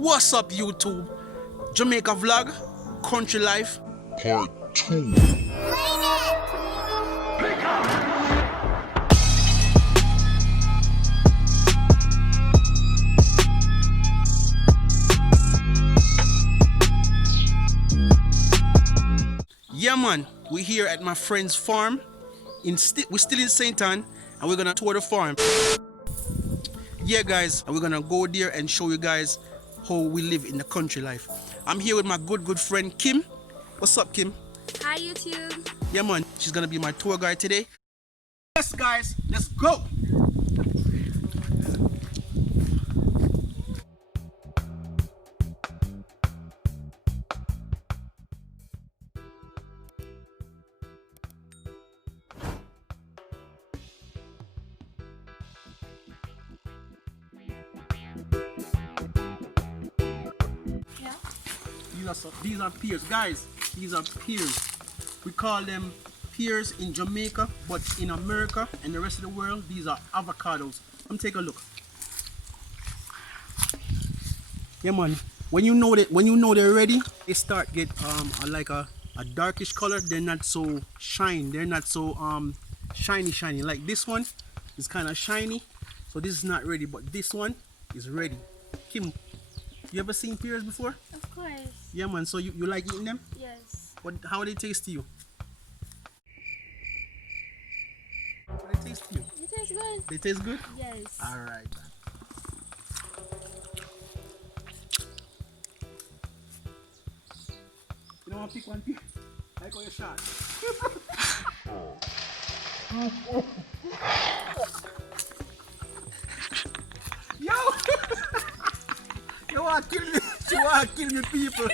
What's up, YouTube? Jamaica vlog, country life. Part 2. Yeah, man, we're here at my friend's farm. We're still in St.Ann, and we're gonna tour the farm. Yeah, guys, and we're gonna go there and show you guys how we live in the country life. I'm here with my good friend Kim. What's up, Kim? Hi, YouTube. Yeah, man, she's gonna be my tour guide today. Yes, guys, let's go. Yeah. These are pears, guys. These are pears. We call them pears in Jamaica, but in America and the rest of the world, these are avocados. Come take a look. Yeah, man. When you know they're ready, they start get like a darkish color. They're not so shiny. They're not so shiny. Like this one is kind of shiny, so this is not ready. But this one is ready. Kim, you ever seen pears before? Of course. Yeah, man. So you like eating them? Yes. How they taste to you? How they taste to you? It tastes good. They taste good? Yes. Alright. You don't want to pick one pear? Like how you shot. Yo! You want to kill me? You want to kill me, people?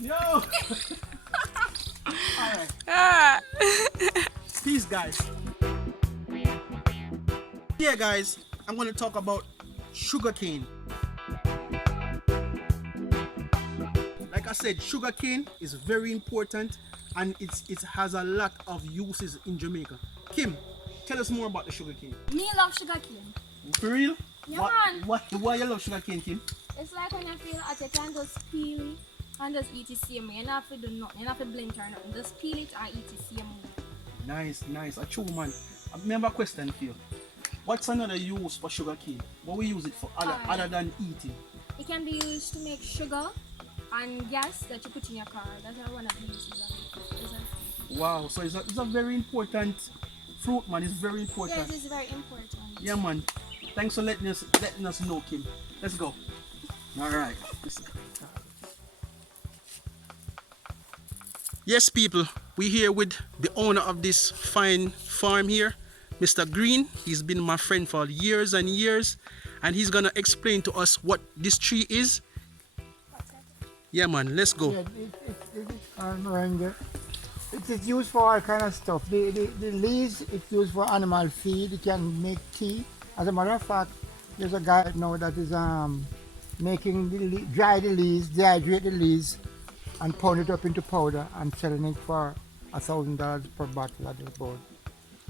Yo! Alright. Peace, guys. Yeah, guys, I'm going to talk about sugarcane. Like I said, sugarcane is very important and it has a lot of uses in Jamaica. Kim, tell us more about the sugarcane. Me love sugarcane. For real? Yeah, man. Why you love sugarcane, Kim? It's like when I feel at you can just peel it and just eat it same way. You don't have to do nothing. You don't have to blend or nothing. Just peel it and eat it same way. Nice. A true man. I remember a question for you. What's another use for sugarcane? What we use it for other than eating? It can be used to make sugar and gas that you put in your car. That's one of the uses of it. Wow, so it's a very important fruit, man. It's very important. Yes, it's very important. Yeah, man. Thanks for letting us know, Kim. Let's go. All right. Yes, people. We're here with the owner of this fine farm here, Mr. Green. He's been my friend for years and years, and he's gonna explain to us what this tree is. Yeah, man. Let's go. Yeah, meringue. It's used for all kind of stuff. The leaves, it's used for animal feed. It can make tea. As a matter of fact, there's a guy now that is making dehydrate the leaves, and pound it up into powder and selling it for $1,000 per bottle at the board.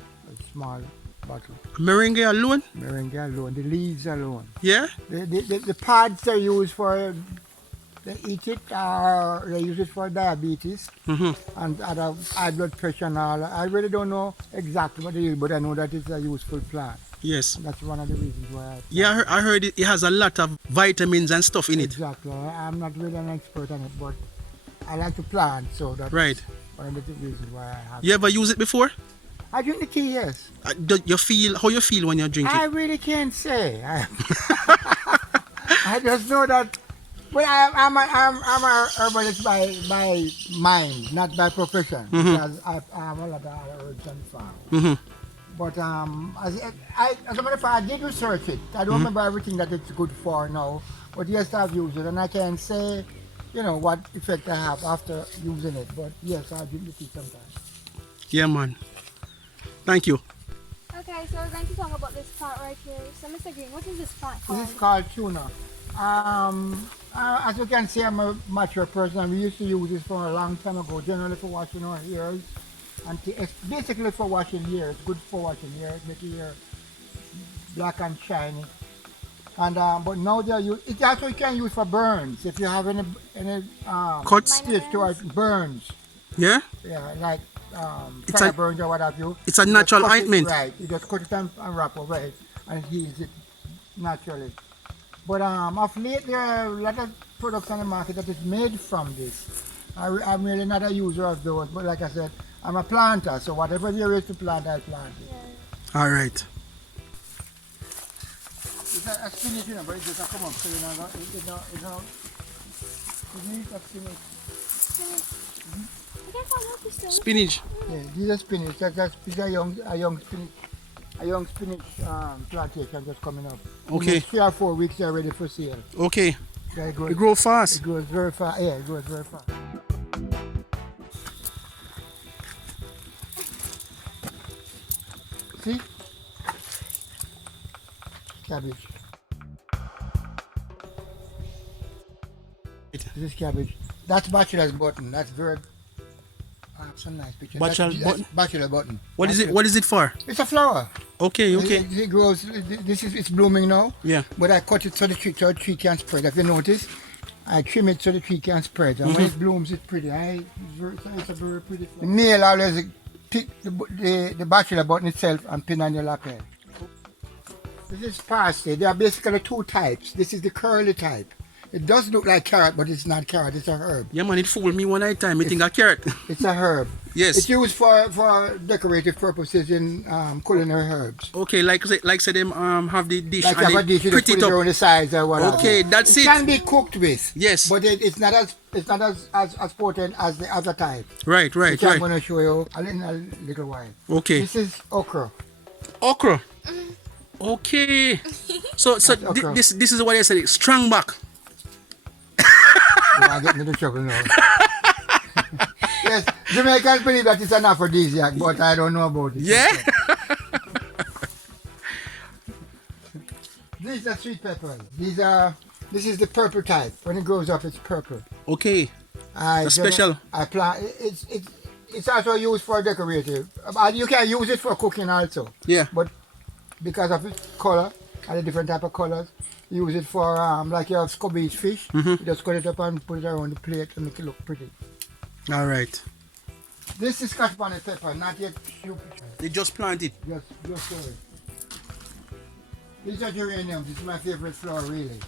A small bottle. Meringue alone? Meringue alone. The leaves alone. Yeah? The pods are used for. They eat it, or they use it for diabetes and other high blood pressure and all. I really don't know exactly what it is, but I know that it's a useful plant. Yes. And that's one of the reasons why. I heard it has a lot of vitamins and stuff in it. Exactly. I'm not really an expert on it, but I like to plant, so that's right. one of the reasons why I have You ever use it before? I drink the tea, yes. How you feel when you drink I it? really can't say. I just know that. Well, I'm a herbalist by mind, not by profession, because I have a lot of other herbs on the farm. But as a matter of fact, I did research it. I don't remember everything that it's good for now, but yes, I've used it, and I can say, what effect I have after using it. But yes, I drink the tea sometimes. Yeah, man. Thank you. Okay, so we're going to talk about this plant right here. So, Mr. Green, what is this plant called? This is called tuna. As you can see, I'm a mature person, and we used to use this for a long time ago, generally for washing our hairs. And it's basically for washing hair. It's good for washing hair, make your hair black and shiny. And but now they are it also you can use for burns if you have any Cuts? stage towards burns. Yeah? Yeah, like It's fire a- burns or what have you. It's a You just natural cut it, ointment. right. You just cut it and wrap over it and it heals it naturally. But of late there are a lot of products on the market that is made from this. I'm really not a user of those, but like I said, I'm a planter, so whatever there is to plant, I plant it. All right. It's a spinach, you know, but it just come up, so you know, you need a spinach. Spinach. Yeah, these are spinach. These are young spinach plantation just coming up. Okay. In 3 or 4 weeks, they're ready for sale. Okay. Very good. It grow fast. It grows very fast. Yeah, it grows very fast. See? Cabbage. This is cabbage. That's bachelor's button. That's very some nice picture. Bachelor's button? Bachelor button. What is it? What is it for? It's a flower. Okay, okay. It grows. It's blooming now. Yeah. But I cut it so the tree can spread. If you notice, I trim it so the tree can spread. And when it blooms, it's pretty. It's a very pretty flower. The male always pick the bachelor button itself and pin on your lapel. This is parsley. There are basically 2 types. This is the curly type. It does look like carrot, but it's not carrot. It's a herb. Yeah, man, it fooled me one night time. I think a carrot. It's a herb. Yes. It's used for decorative purposes in culinary herbs. Okay, like say them have the dish Like and have a they dish, you just pretty put it it up. on the sides or whatever. Okay, that's It it. can be cooked with. Yes. But it's not as potent as the other type. Right, right, Which I'm right. going to show you in a little while. Okay. This is okra. Okra. Okay. So okra. this is what I said. Strong back. You are getting into trouble now. Yes, Jamaicans believe that it's an aphrodisiac, but I don't know about it. Yeah. These are sweet peppers. This is the purple type. When it grows up, it's purple. Okay. The special. I plant. It's also used for decorative. You can use it for cooking also. Yeah. But because of its color and the different type of colors, use it for like you have scabious fish. You just cut it up and put it around the plate and make it look pretty. All right. This is scotch bonnet pepper, not yet super. They just plant it. Just sorry. These are geraniums. This is my favorite flower, really.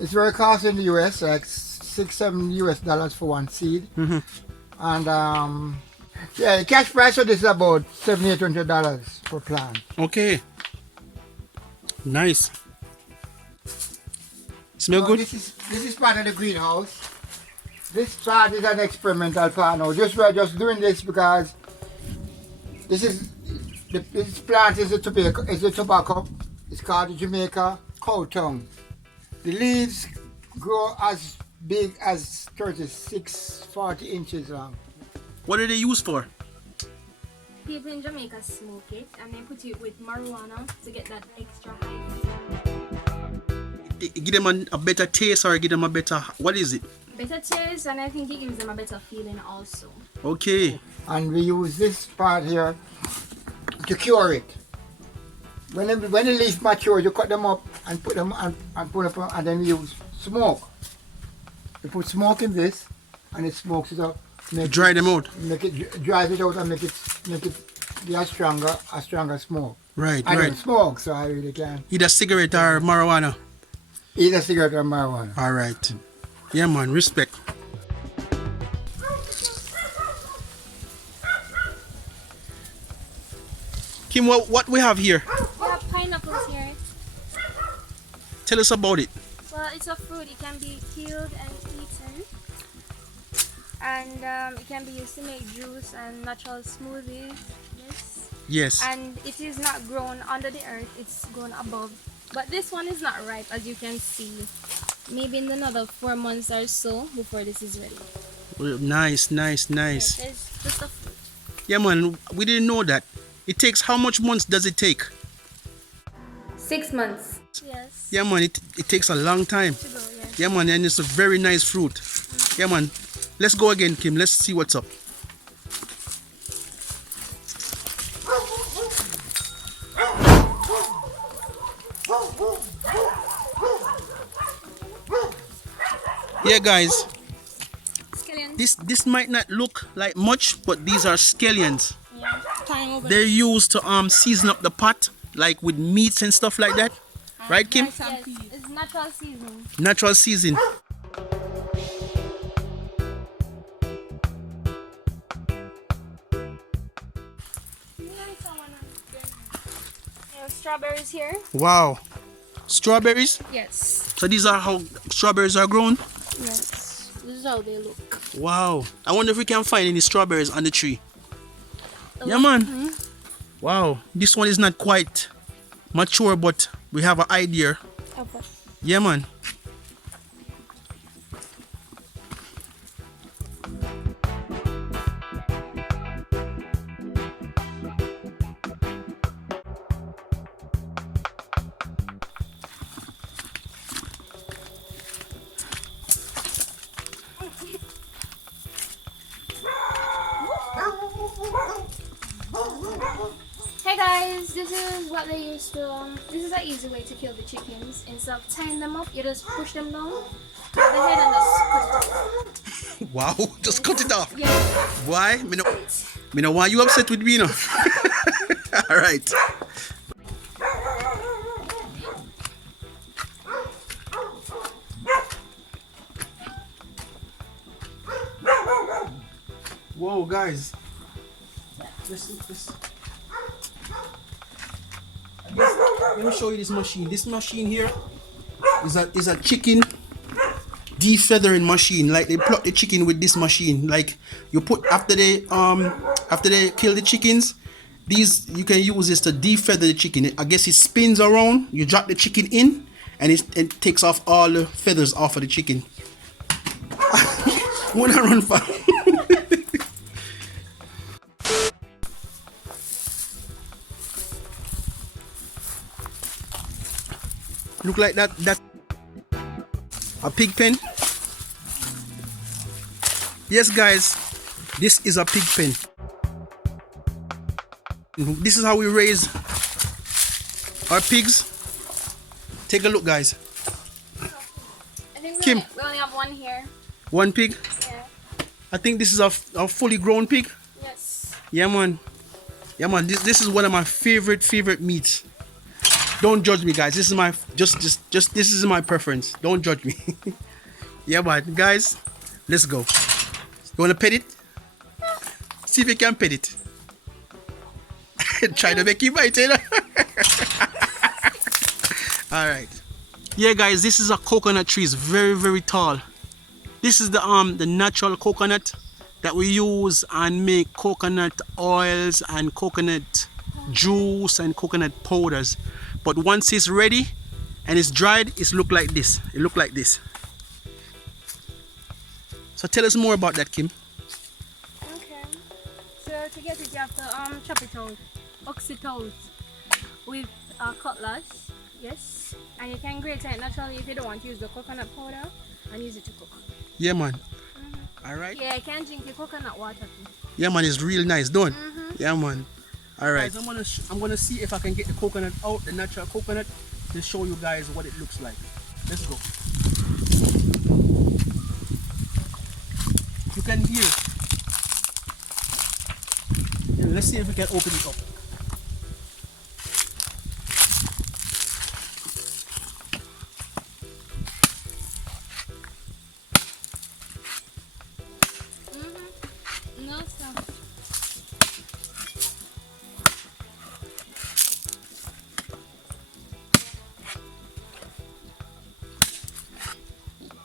It's very costly in the US, like $6-7 for one seed. And yeah, the cash price for this is about $700-800 per plant. Okay. Nice. Smell So good? This is part of the greenhouse. This part is an experimental part now. We're just doing this because this plant is a tobacco. It's called the Jamaica cow tongue. The leaves grow as big as 36-40 inches long. What are they used for? People in Jamaica smoke it and then put it with marijuana to get that extra high. Give them a better taste or give them a better, what is it? Better taste, and I think it gives them a better feeling also. Okay. And we use this part here to cure it. When the leaf matures, you cut them up and put them and put up, and then we use smoke. You put smoke in this, and it smokes it up. Dry them out. Make it dries it out and make it be a stronger smoke. Right, I right. don't smoke, so I really can't. Either cigarette or marijuana. Either cigarette or marijuana. All right. Yeah, man. Respect. Kim, what we have here? We have pineapples here. Tell us about it. Well, it's a fruit. It can be peeled and eaten. And it can be used to make juice and natural smoothies. Yes. Yes. And it is not grown under the earth. It's grown above. But this one is not ripe, as you can see. Maybe in another 4 months or so before this is ready. Well, nice, nice, nice. Yes, it's just a fruit. Yeah, man. We didn't know that. It takes, how much months does it take? 6 months. Yes. Yeah, man. It takes a long time. To go, yes. Yeah, man. And it's a very nice fruit. Yeah, man. Let's go again, Kim. Let's see what's up. Yeah, guys, Scallions. this might not look like much, but these are scallions. Yeah. Time over. They're used to season up the pot, like with meats and stuff like that. Right, Kim? Yes, it's natural seasoning. Natural season. Strawberries here. Wow. Strawberries? Yes. So these are how strawberries are grown? Yes. This is how they look. Wow. I wonder if we can find any strawberries on the tree. Yeah, man. Wow. This one is not quite mature, but we have an idea. Okay. Yeah, man. Hey guys, this is what they used to. This is an easy way to kill the chickens. Instead of tying them up, you just push them down, grab the head, and just cut it off. Wow. Just cut it off. Yeah. Why? Me know why you upset with me, no? All right. Whoa, guys. Let me show you this machine. This machine here is a chicken defeathering machine. Like they pluck the chicken with this machine. Like you put after they kill the chickens, these you can use this to defeather the chicken. I guess it spins around. You drop the chicken in, and it takes off all the feathers off of the chicken. When I run fast. Look like that a pig pen. Yes, guys, this is a pig pen. This is how we raise our pigs. Take a look, guys. I think Kim. we only have one here. One pig. Yeah. I think this is a fully grown pig. Yes. Yeah, man. Yeah, man. This is one of my favorite meats. Don't judge me, guys. This is my just this is my preference. Don't judge me. Yeah, but guys, let's go. You wanna pet it? See if you can pet it. Try to make you bite it. All right. Yeah, guys, this is a coconut tree. It's very tall. This is the natural coconut that we use and make coconut oils and coconut juice and coconut powders. But once it's ready and it's dried, it look like this. It look like this. So tell us more about that, Kim. Okay. So to get it, you have to chop it out, ox it out with a cutlass. Yes. And you can grate it naturally if you don't want to use the coconut powder and use it to cook. Yeah, man. All right. Yeah, you can drink the coconut water too. Yeah, man. It's real nice, don't? Yeah, man. All right. Guys, I'm gonna see if I can get the coconut out, the natural coconut, to show you guys what it looks like. Let's go. You can hear. Yeah, let's see if we can open it up. No, sir.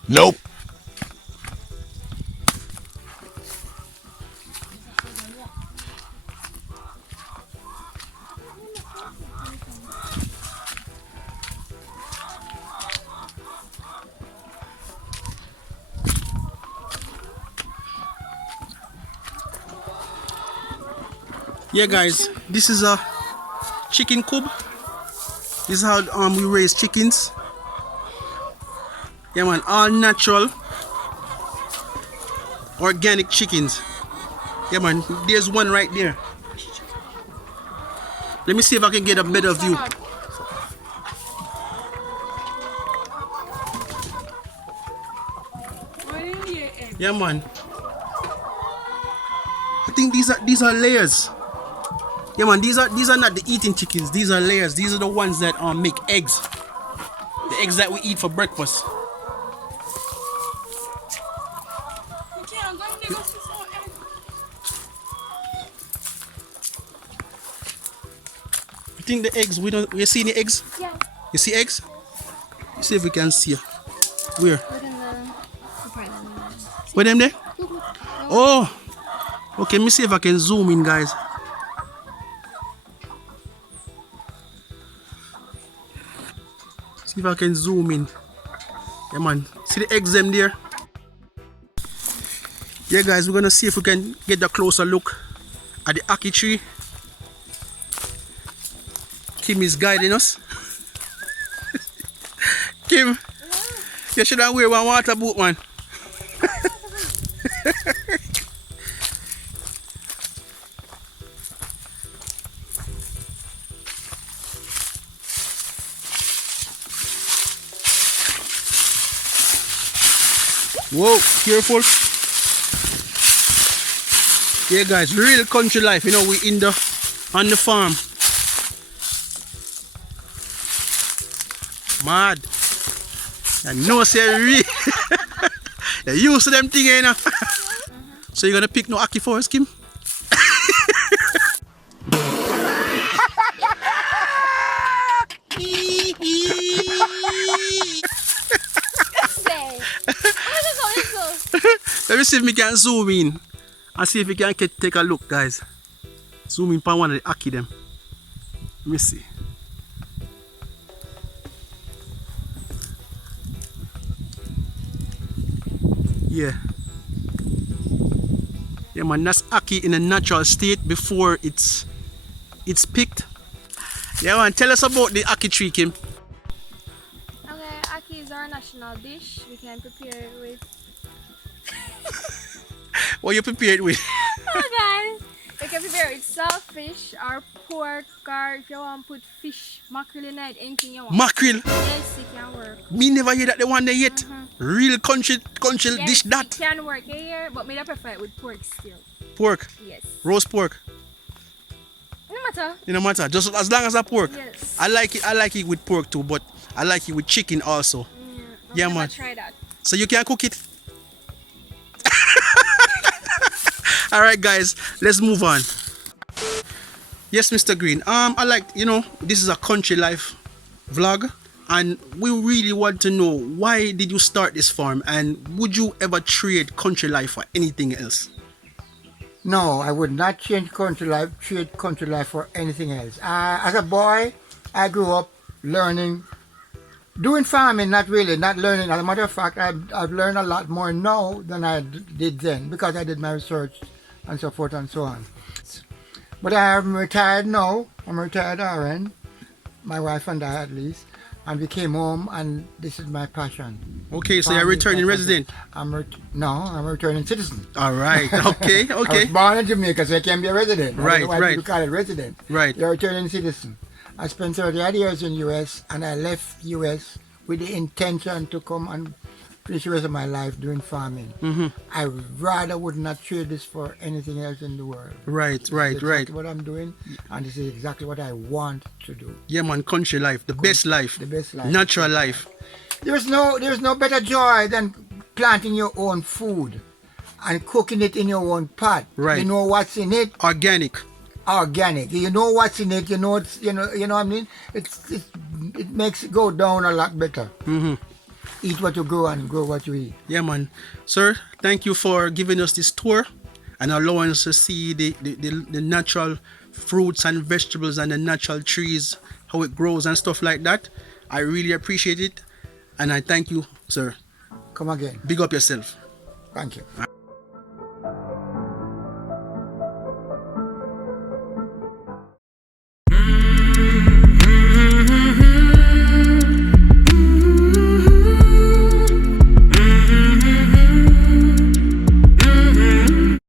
Nope. Yeah, guys, this is a chicken coop. This is how we raise chickens. Yeah, man, all natural, organic chickens. Yeah, man, there's one right there. Let me see if I can get a better view. Yeah, man. I think these are layers. Yeah, man. These are not the eating chickens. These are layers. These are the ones that make eggs. The eggs that we eat for breakfast. I think the eggs. We see the eggs. Yeah. You see eggs? See if we can see. Where? Where them there? Oh. Okay, let me see if I can zoom in, guys. See if I can zoom in. Yeah, man. See the eggs them there? Yeah, guys, we're gonna see if we can get a closer look at the ackee tree. Kim is guiding us. Kim, you should have wear one water boot, man. Whoa, careful. Yeah, guys, real country life. You know, we on the farm. Mad. I know, say real. You used to them things, you know. So you're gonna pick no ackee for us, Kim? Let me see if we can zoom in and see if we can take a look, guys. Zoom in on one of the ackee them. Let me see. Yeah. Yeah, man, that's ackee in a natural state before it's picked. Yeah, man, tell us about the ackee tree, Kim. Okay, ackee is our national dish. We can prepare it with. What you prepared with? Oh, guys. You can prepare it with saltfish or pork, or if you want to put fish, mackerel in it, anything you want. Mackerel? Yes, it can work. Me never hear that the one there yet. Real country Yes, dish that. it can work here, but me I prefer it with pork still. Pork? Yes. Roast pork? No matter. It no matter, just as long as a pork. Yes. I like it with pork too, but I like it with chicken also. Yeah, man. Try that. So you can cook it. All right, guys, let's move on. Yes, Mr. Green. I like, this is a country life vlog, and we really want to know, why did you start this farm, and would you ever trade country life for anything else? No, I would not trade country life for anything else. As a boy, I grew up doing farming, not learning. As a matter of fact, I've learned a lot more now than I did then, because I did my research and so forth and so on. But I'm retired now. I'm a retired RN, my wife and I at least, and we came home, and this is my passion. Okay, so you're a returning resident? I'm a returning citizen. All right, okay, okay. I was born in Jamaica, so I can be a resident. Right, I don't know why right. people call it resident. Right. You're a returning citizen. I spent 30 odd years in US, and I left US with the intention to come and finish the rest of my life doing farming. I rather would not trade this for anything else in the world. Right, This right, is right. exactly what I'm doing, and this is exactly what I want to do. Yeah, man, country life, the best life. The best life. Natural life. There's no better joy than planting your own food and cooking it in your own pot. Right. You know what's in it? Organic. Organic. You know what's in it. You know it's you know what I mean. It makes it go down a lot better. Eat what you grow and grow what you eat. Yeah, man. Sir, thank you for giving us this tour and allowing us to see the natural fruits and vegetables and the natural trees, how it grows and stuff like that. I really appreciate it, and I thank you, sir. Come again. Big up yourself. Thank you.